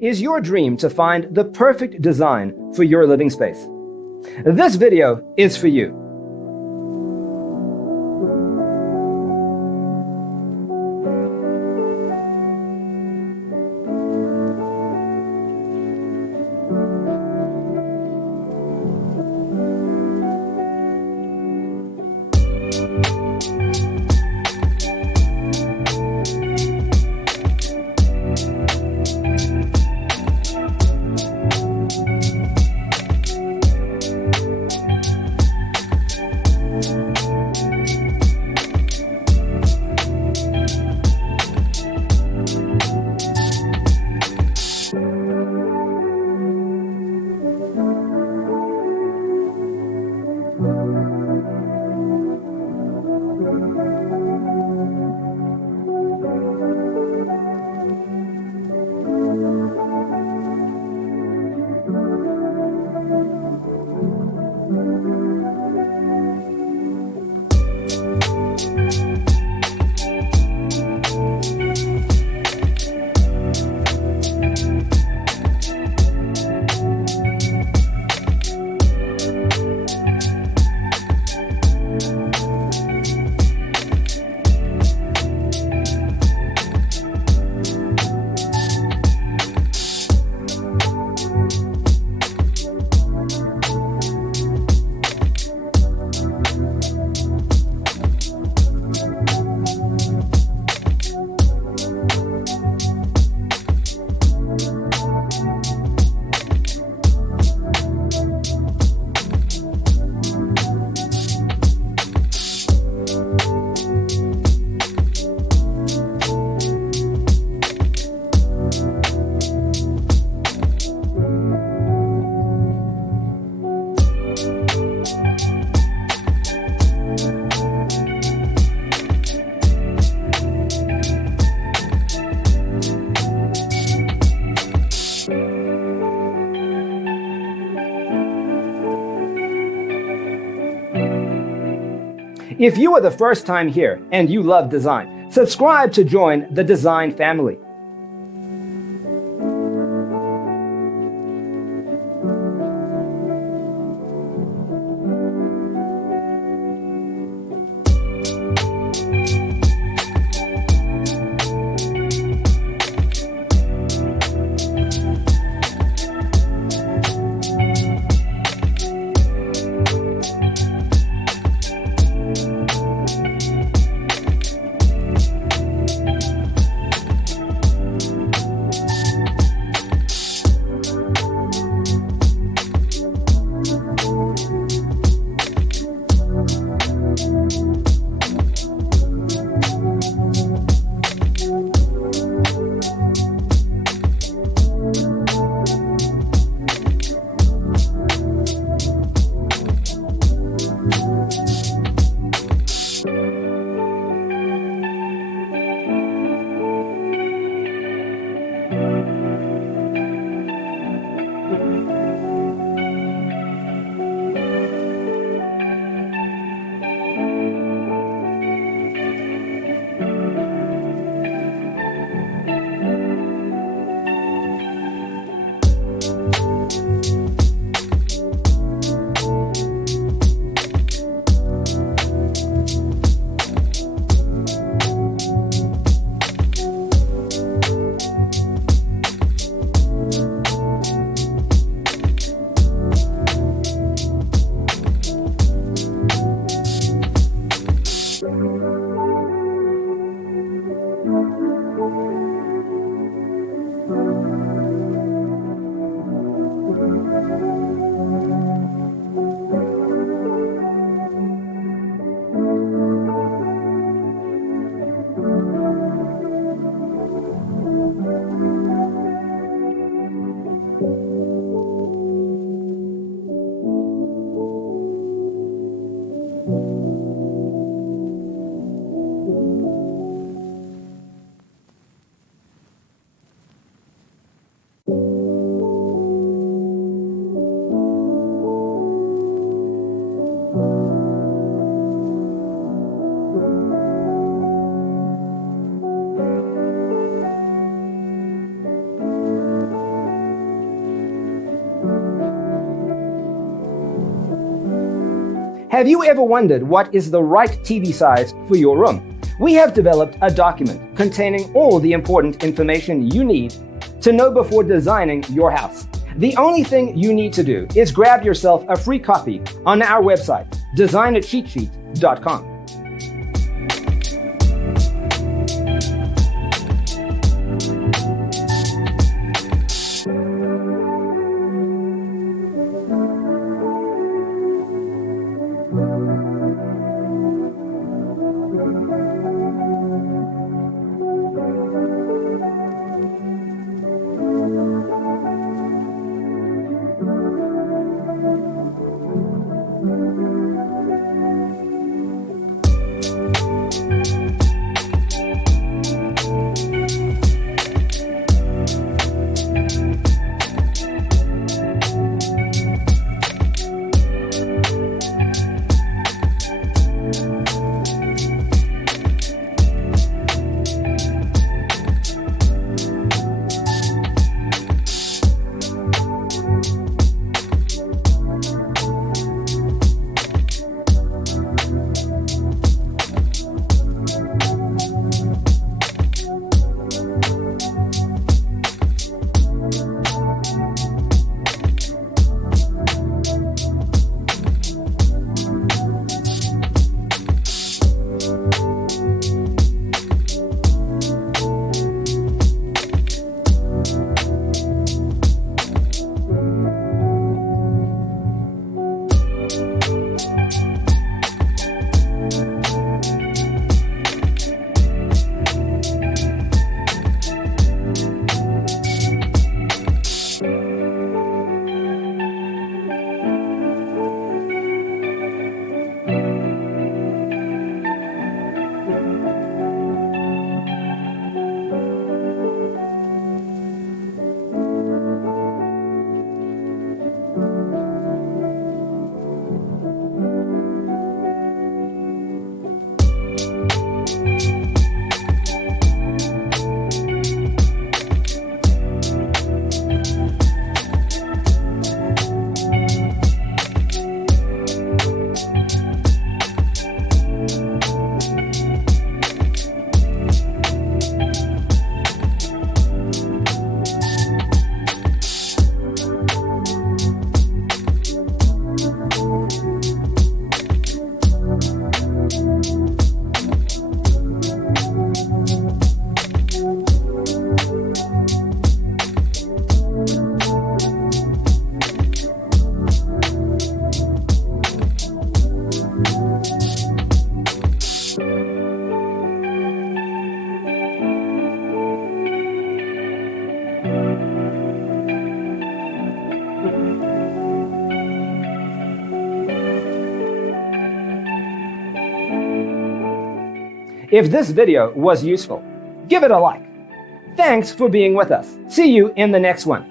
Is your dream to find the perfect design for your living space? This video is for you. If you are the first time here and you love design, subscribe to join the design family. Have you ever wondered what is the right TV size for your room? We have developed a document containing all the important information you need to know before designing your house. The only thing you need to do is grab yourself a free copy on our website, designacheatsheet.com. If this video was useful, give it a like. Thanks for being with us. See you in the next one.